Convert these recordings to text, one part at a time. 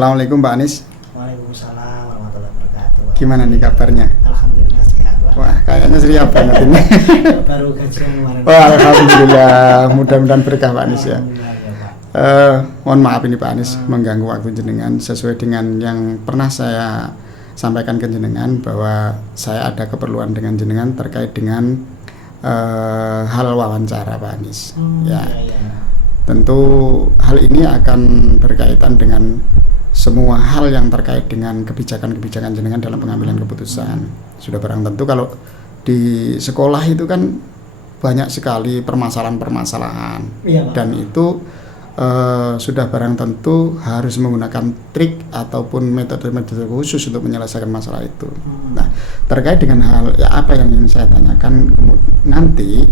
Assalamualaikum Pak Anies. Waalaikumsalam warahmatullahi wabarakatuh. Gimana nih kabarnya? Alhamdulillah sehat, Pak. Wah, kayaknya siap banget ini. Baru kajian kemarin. Wah, alhamdulillah. Mudah-mudahan berkah Pak Anies ya. Alhamdulillah ya, Pak. Mohon maaf ini Pak Anies mengganggu waktu jenengan sesuai dengan yang pernah saya sampaikan ke jenengan bahwa saya ada keperluan dengan jenengan terkait dengan hal wawancara Pak Anies. Ya. Tentu hal ini akan berkaitan dengan semua hal yang terkait dengan kebijakan-kebijakan jenengan dalam pengambilan keputusan. Sudah barang tentu kalau di sekolah itu kan banyak sekali permasalahan-permasalahan, dan itu sudah barang tentu harus menggunakan trik ataupun metode-metode khusus untuk menyelesaikan masalah itu. Nah, terkait dengan hal apa yang ingin saya tanyakan nanti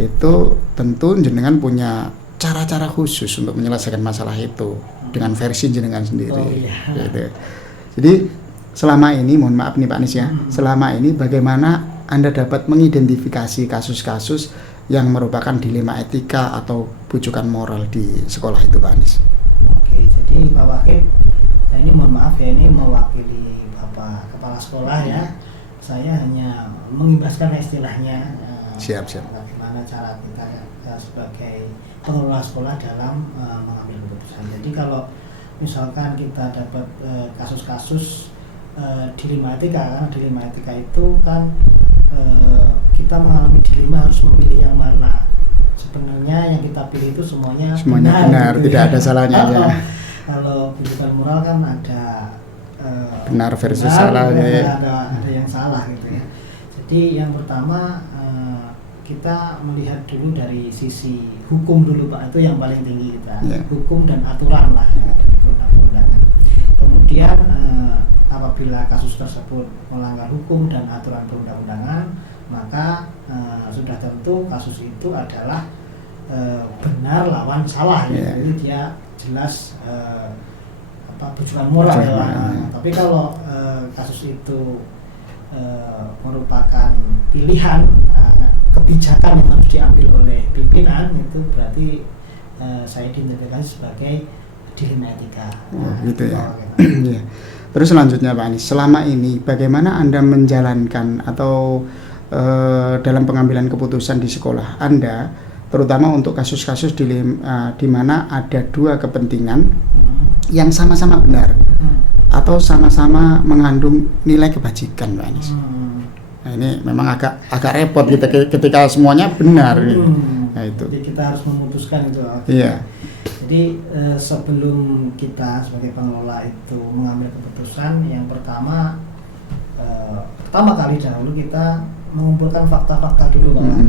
itu tentu jenengan punya cara-cara khusus untuk menyelesaikan masalah itu dengan versi jenengan sendiri. Gitu. Jadi selama ini, mohon maaf nih Pak Anies ya, selama ini bagaimana Anda dapat mengidentifikasi kasus-kasus yang merupakan dilema etika atau bujukan moral di sekolah itu Pak Anies? Oke, jadi Pak Wakil, ini mohon maaf ya, ini mewakili Bapak Kepala Sekolah ya. Saya hanya mengimbaskan istilahnya. Siap. Bagaimana cara kita sebagai pengelola sekolah dalam mengambil keputusan. Jadi kalau misalkan kita dapat kasus-kasus dilema etika, karena dilema etika itu kan kita mengalami dilema harus memilih yang mana. Sebenarnya yang kita pilih itu semuanya benar gitu, tidak ada salahnya ya. Kalau bujukan moral kan ada benar versus salah ya. Ada yang salah gitu ya. Jadi yang pertama kita melihat dulu dari sisi hukum dulu Pak, itu yang paling tinggi kita, hukum dan aturan lah ya, dari perundang-undangan. Kemudian apabila kasus tersebut melanggar hukum dan aturan perundang-undangan, maka sudah tentu kasus itu adalah benar lawan salah ya. Jadi dia jelas bujukan moral ya. Tapi kalau kasus itu merupakan pilihan kebijakan yang harus diambil oleh pimpinan, itu berarti saya identifikasi sebagai dilema etika. Gitu ya. Ya. Terus selanjutnya Pak Anies, selama ini bagaimana Anda menjalankan atau dalam pengambilan keputusan di sekolah Anda, terutama untuk kasus-kasus di mana ada dua kepentingan yang sama-sama benar atau sama-sama mengandung nilai kebajikan Pak Anies? Nah, ini memang agak repot ketika semuanya benar gitu. Nah, itu. Jadi kita harus memutuskan itu. Iya. Jadi sebelum kita sebagai pengelola itu mengambil keputusan, yang pertama kali dahulu kita mengumpulkan fakta-fakta dulu Pak.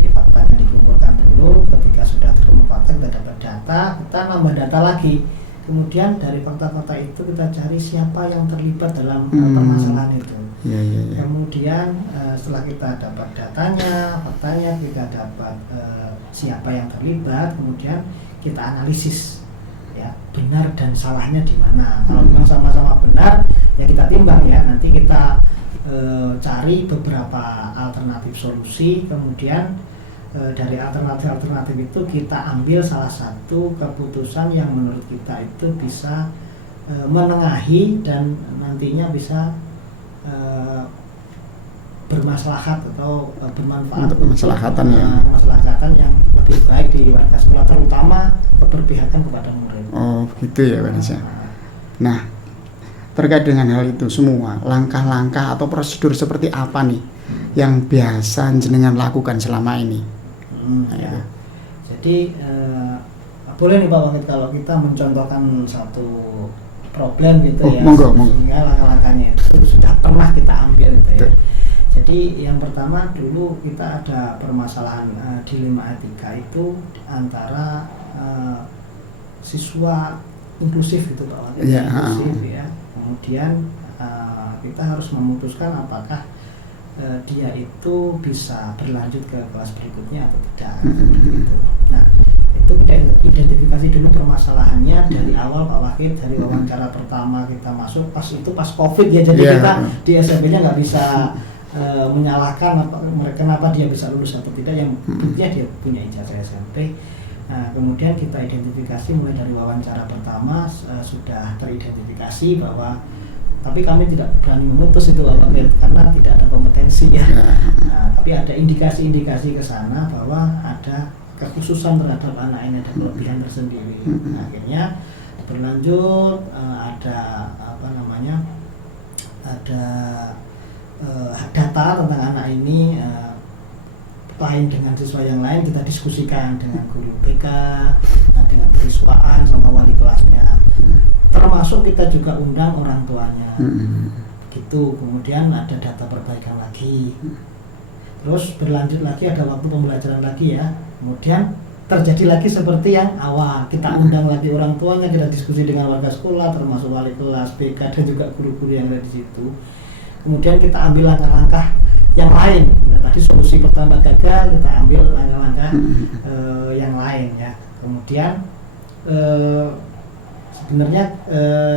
Jadi faktanya dikumpulkan dulu, ketika sudah terkumpul fakta kita dapat data, kita nambah data lagi. Kemudian dari fakta-fakta itu kita cari siapa yang terlibat dalam permasalahan itu. Ya. Kemudian setelah kita dapat datanya, faktanya, kita dapat siapa yang terlibat, kemudian kita analisis ya, benar dan salahnya di mana. Kalau memang sama-sama benar ya kita timbang ya, nanti kita cari beberapa alternatif solusi, kemudian dari alternatif itu kita ambil salah satu keputusan yang menurut kita itu bisa menengahi dan nantinya bisa bermaslahat atau bermanfaat untuk kemaslahatan yang lebih baik di warga sekolah, terutama keberpihakan kepada murid. Oh gitu ya Pak Anies. Nah, terkait dengan hal itu semua, langkah-langkah atau prosedur seperti apa nih yang biasa jenengan lakukan selama ini? Ya. Jadi boleh nih Pak Wakil kalau kita mencontohkan satu problem gitu ya, sehingga langkah-langkahnya itu sudah pernah kita ambil gitu ya. Jadi yang pertama dulu kita ada permasalahan dilema etika itu antara siswa inklusif gitu Pak Wakil, inklusif ya. Kemudian kita harus memutuskan apakah dia itu bisa berlanjut ke kelas berikutnya atau tidak. Gitu. Nah, itu kita identifikasi dulu permasalahannya dari awal Pak Wakil, dari wawancara pertama kita masuk, pas COVID ya, jadi kita di SMP-nya nggak bisa menyalahkan kenapa dia bisa lulus atau tidak, yang buktinya dia punya ijazah SMP. Nah, kemudian kita identifikasi mulai dari wawancara pertama sudah teridentifikasi bahwa, tapi kami tidak berani memutus itu karena tidak ada kompetensi ya. Nah, tapi ada indikasi-indikasi ke sana bahwa ada kekhususan terhadap anak ini, ada kelebihan tersendiri. Nah, akhirnya berlanjut ada data tentang anak ini lain dengan siswa yang lain, kita diskusikan dengan guru BK, dengan periswaan sama wali kelasnya, termasuk kita juga undang orang tuanya. Gitu. Kemudian ada data perbaikan lagi, terus berlanjut lagi, ada waktu pembelajaran lagi ya. Kemudian terjadi lagi seperti yang awal, kita undang lagi orang tuanya, kita diskusi dengan warga sekolah, termasuk wali kelas, BK, dan juga guru-guru yang ada di situ. Kemudian kita ambil langkah-langkah yang lain. Nah, tadi solusi pertama gagal, kita ambil langkah-langkah yang lain ya. Kemudian sebenarnya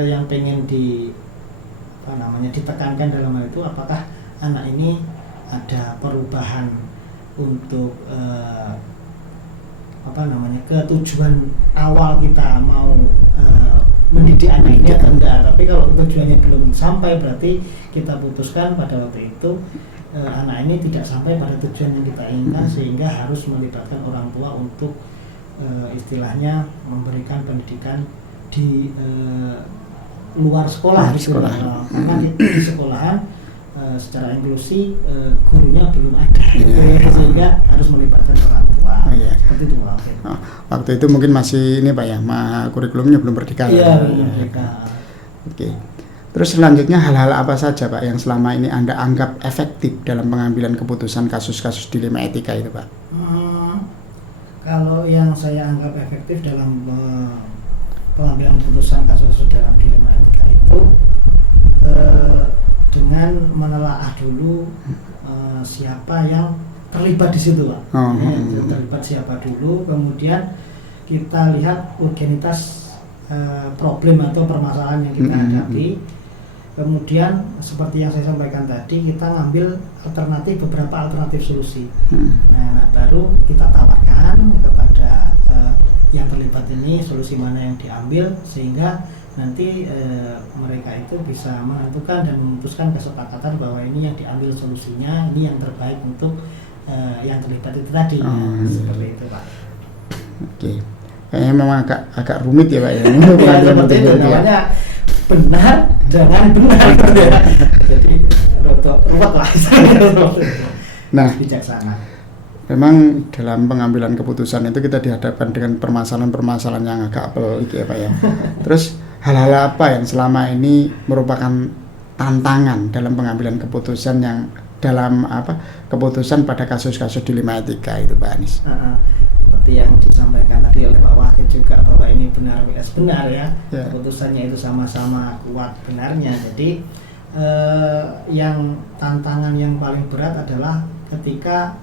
yang pengen ditekankan dalam hal itu, apakah anak ini ada perubahan untuk ketujuan awal kita mau mendidik anak ini atau enggak. Tapi kalau tujuannya belum sampai, berarti kita putuskan pada waktu itu anak ini tidak sampai pada tujuan yang kita inginkan, sehingga harus melibatkan orang tua untuk istilahnya memberikan pendidikan di luar sekolah. Karena di sekolahan secara inklusi gurunya belum ada, sehingga harus melibatkan orang tua. Seperti itu Pak. Waktu itu mungkin masih ini Pak ya, kurikulumnya belum merdeka. Belum merdeka. Oke. Terus selanjutnya hal-hal apa saja Pak yang selama ini Anda anggap efektif dalam pengambilan keputusan kasus-kasus dilema etika itu Pak? Kalau yang saya anggap efektif dalam pengambilan keputusan kasus-kasus dalam dilema etika itu dengan menelaah dulu siapa yang terlibat di situ Pak. Terlibat siapa dulu, kemudian kita lihat urgenitas problem atau permasalahan yang kita hadapi. Kemudian seperti yang saya sampaikan tadi, kita ngambil beberapa alternatif solusi. Nah, baru kita tawarkan kepada yang terlibat ini solusi mana yang diambil, sehingga nanti mereka itu bisa menentukan dan memutuskan kesepakatan bahwa ini yang diambil solusinya, ini yang terbaik untuk yang terlibat itu tadi. Seperti itu Pak. Oke. Kayaknya memang agak rumit ya Pak ya. Seperti itu namanya benar dengan benar gitu ya. Jadi ruwet lah. Nah, bijaksana. Memang dalam pengambilan keputusan itu kita dihadapkan dengan permasalahan-permasalahan yang agak pelik ya Pak ya. Terus hal-hal apa yang selama ini merupakan tantangan dalam pengambilan keputusan yang dalam keputusan pada kasus-kasus dilema etika itu Pak Anies? Seperti yang disampaikan tadi oleh Pak Wahid juga, bahwa ini benar benar ya, keputusannya itu sama-sama kuat benarnya. Jadi yang tantangan yang paling berat adalah ketika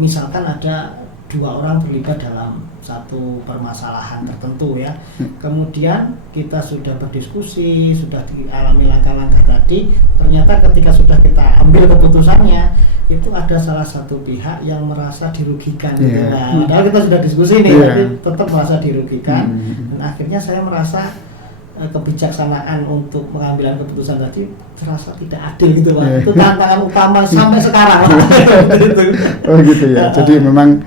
misalkan ada dua orang terlibat dalam satu permasalahan tertentu ya. Kemudian kita sudah berdiskusi, sudah dialami langkah-langkah tadi, ternyata ketika sudah kita ambil keputusannya, itu ada salah satu pihak yang merasa dirugikan. Nah, padahal kita sudah diskusi nih, tapi tetap merasa dirugikan. Dan akhirnya saya merasa kebijaksanaan untuk pengambilan keputusan tadi terasa tidak adil gitu Pak. Itu tantangan utama sampai sekarang. Oh gitu ya. Jadi memang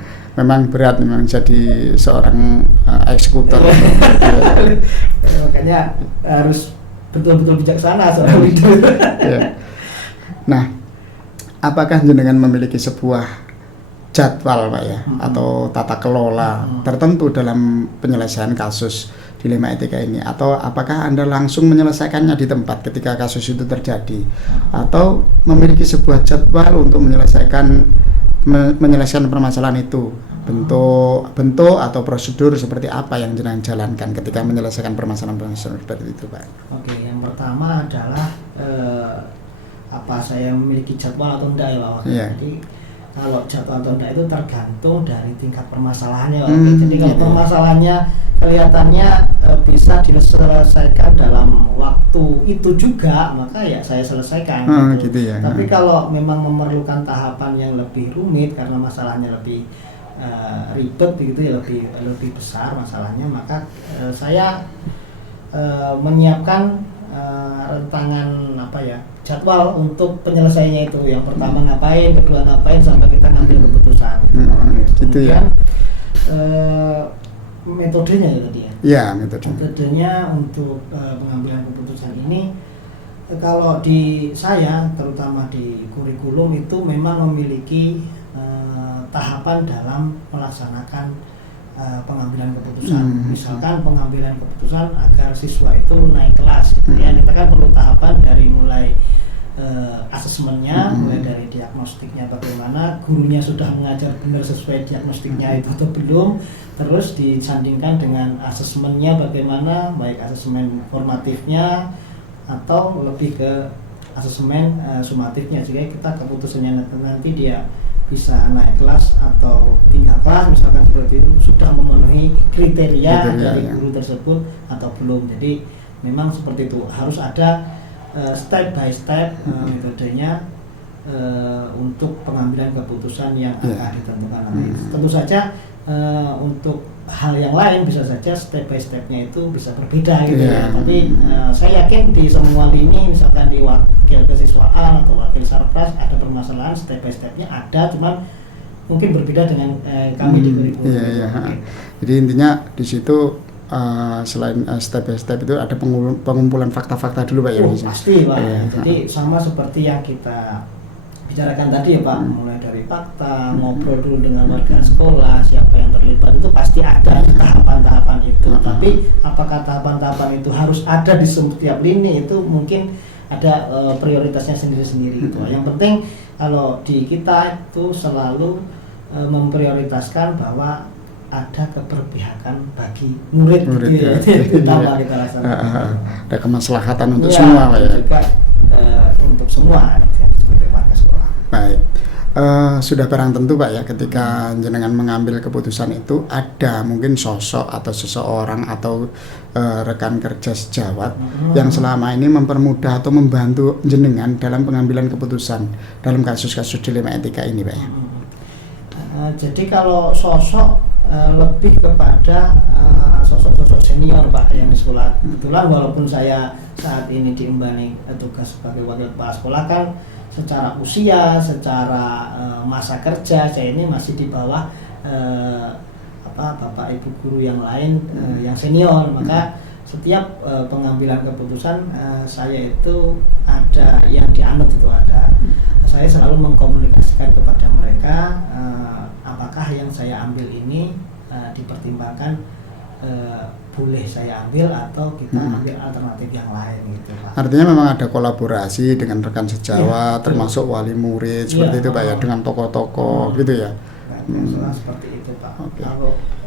berat memang jadi seorang eksekutor. Makanya harus betul-betul bijaksana soal itu. Nah, apakah jenengan memiliki sebuah jadwal Pak ya, atau tata kelola tertentu dalam penyelesaian kasus dilema etika ini, atau apakah Anda langsung menyelesaikannya di tempat ketika kasus itu terjadi, atau memiliki sebuah jadwal untuk menyelesaikan permasalahan itu, bentuk atau prosedur seperti apa yang jenengan jalankan ketika menyelesaikan permasalahan seperti itu Pak? Oke, yang pertama adalah apa saya memiliki jadwal atau enggak ya Pak? Jadi kalau jadwal atau enggak itu tergantung dari tingkat permasalahannya Pak. Jadi kalau permasalahannya kelihatannya bisa diselesaikan dalam waktu itu juga, maka ya saya selesaikan gitu ya. Tapi kalau memang memerlukan tahapan yang lebih rumit karena masalahnya lebih ribet begitu ya, lebih besar masalahnya, maka saya menyiapkan rentangan jadwal untuk penyelesaiannya itu. Yang pertama ngapain, kedua ngapain, sampai kita ngambil keputusan. Gitu ya. Metodenya ya tadi ya. Iya, metodenya untuk pengambilan keputusan ini, kalau di saya terutama di kurikulum itu memang memiliki tahapan dalam melaksanakan pengambilan keputusan. Misalkan pengambilan keputusan agar siswa itu naik kelas gitu ya, kita kan perlu tahapan dari mulai asesmennya, mulai dari diagnostiknya bagaimana, gurunya sudah mengajar benar sesuai diagnostiknya itu atau belum, terus disandingkan dengan asesmennya bagaimana, baik asesmen formatifnya atau lebih ke asesmen sumatifnya, sehingga kita keputusannya nanti dia bisa naik kelas atau tinggal kelas misalkan seperti itu, sudah memenuhi kriteria dari guru tersebut atau belum. Jadi memang seperti itu, harus ada step by step metodenya untuk pengambilan keputusan yang akan ditentukan nanti. Tentu saja untuk hal yang lain bisa saja step by stepnya itu bisa berbeda gitu ya. Tapi saya yakin di semua lini, misalkan di wakil kesiswaan atau wakil sarpras ada permasalahan, step by stepnya ada, cuman mungkin berbeda dengan kami di kurikulum. Jadi intinya di situ selain step by step itu ada pengumpulan fakta-fakta dulu Pak ya. Pasti Pak. Jadi sama seperti yang kita bicarakan tadi ya Pak, mulai dari fakta, ngobrol dulu dengan warga sekolah, siapa yang terlibat, itu pasti ada tahapan-tahapan itu. Tapi apakah tahapan-tahapan itu harus ada di setiap lini, itu mungkin ada prioritasnya sendiri-sendiri gitu. Yang penting kalau di kita itu selalu memprioritaskan bahwa ada keberpihakan bagi murid gitu ya. Utama kita laksanakan. Ada kemaslahatan untuk semua Pak ya. Juga untuk semua seperti warga sekolah. Baik. Sudah barang tentu Pak ya, ketika jenengan mengambil keputusan itu ada mungkin sosok atau seseorang atau rekan kerja sejawat yang selama ini mempermudah atau membantu jenengan dalam pengambilan keputusan dalam kasus-kasus dilema etika ini Pak ya. Jadi kalau sosok lebih kepada sosok-sosok senior Pak yang di sekolah. Kebetulan walaupun saya saat ini diembani tugas sebagai wakil kepala sekolah, kan secara usia, secara masa kerja saya ini masih di bawah bapak ibu guru yang lain yang senior. Maka setiap pengambilan keputusan saya itu ada yang dianut itu ada. Saya selalu mengkomunikasikan kepada mereka apakah yang saya ambil ini dipertimbangkan boleh saya ambil atau kita ambil alternatif yang lain gitu Pak. Artinya memang ada kolaborasi dengan rekan sejawat, termasuk wali murid seperti itu Pak ya, dengan tokoh-tokoh gitu ya. Seperti itu Pak.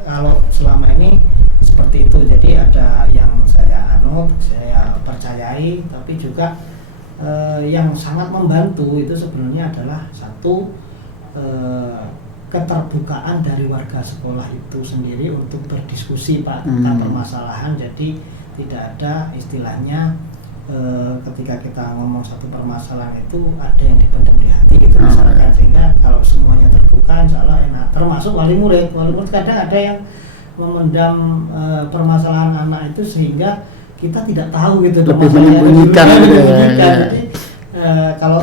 Kalau selama ini seperti itu, jadi ada yang saya anut, saya percayai, tapi juga yang sangat membantu itu sebenarnya adalah satu, keterbukaan dari warga sekolah itu sendiri untuk berdiskusi Pak tentang permasalahan. Jadi tidak ada istilahnya ketika kita ngomong satu permasalahan itu ada yang dipendam di hati gitu misalkan, sehingga kalau semuanya terbuka insya Allah enak, termasuk wali murid kadang ada yang memendam permasalahan anak itu sehingga kita tidak tahu gitu, lebih menyembunyikan Jadi kalau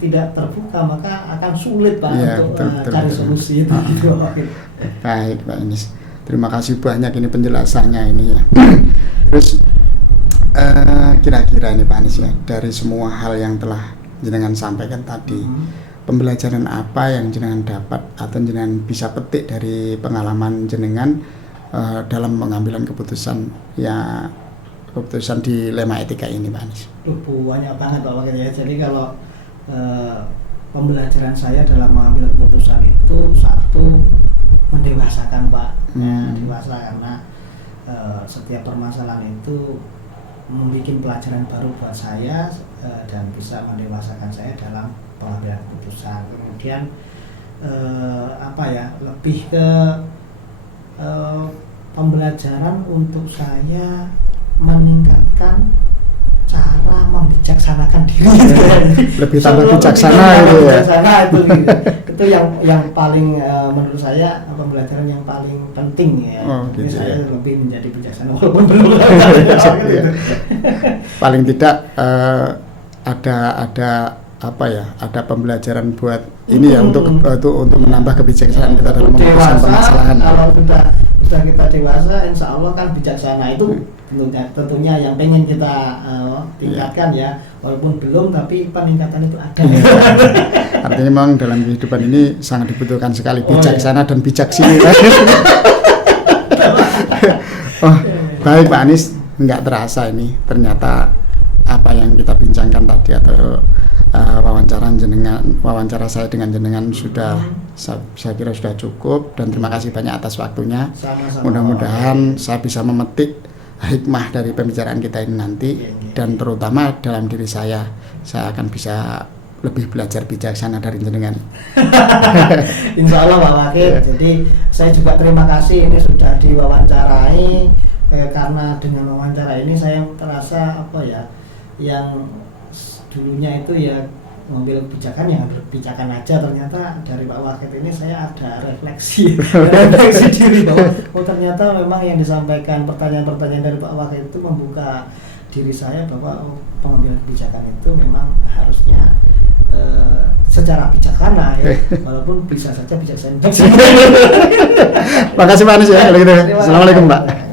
tidak terbuka maka akan sulit Pak untuk cari solusi itu. Baik Pak Inis, terima kasih banyak ini penjelasannya ini ya. Terus kira-kira ini Pak Inis ya, dari semua hal yang telah jenengan sampaikan tadi, pembelajaran apa yang jenengan dapat atau jenengan bisa petik dari pengalaman jenengan dalam pengambilan keputusan dilema etika ini Pak Anies? Banyak banget Pak Wakil ya. Jadi kalau pembelajaran saya dalam mengambil keputusan itu, satu, mendewasakan Pak. Dewasa karena setiap permasalahan itu membuat pelajaran baru buat saya dan bisa mendewasakan saya dalam pengambilan keputusan. Kemudian lebih ke pembelajaran untuk saya meningkatkan cara membicarakan membijaksanakan diri gitu ya. Lebih tambah bijaksana gitu ya. Bijaksana itu gitu. Itu yang paling menurut saya pembelajaran yang paling penting ya. Gitu saya ya. lebih menjadi bijaksana walaupun belum. Paling tidak ada apa ya, ada pembelajaran buat ini ya untuk menambah kebijaksanaan kita dalam memutuskan permasalahan. Kalau sudah kita dewasa, insya Allah kan bijaksana itu tentunya yang pengen kita tingkatkan ya, walaupun belum tapi peningkatan itu ada. Artinya memang dalam kehidupan ini sangat dibutuhkan sekali bijaksana dan bijaksini. Oh, baik Pak Anies, nggak terasa ini ternyata apa yang kita bincangkan tadi atau wawancara saya dengan jenengan sudah saya kira sudah cukup, dan terima kasih banyak atas waktunya. Sama-sama. Mudah-mudahan saya bisa memetik hikmah dari pembicaraan kita ini nanti, dan terutama dalam diri saya akan bisa lebih belajar bijaksana dari jenengan. Insya Allah Pak Wakil. Jadi saya juga terima kasih ini sudah diwawancarai, karena dengan wawancara ini saya terasa apa ya, yang dulunya itu ya ngambil kebijakan yang berbijakan aja, ternyata dari Pak Wakil ini saya ada refleksi diri bahwa ternyata memang yang disampaikan pertanyaan-pertanyaan dari Pak Wakil itu membuka diri saya bahwa pengambilan kebijakan itu memang harusnya secara bijaksana ya, walaupun bisa saja bijaksana. Makasih Pak Anies ya. Assalamualaikum Pak.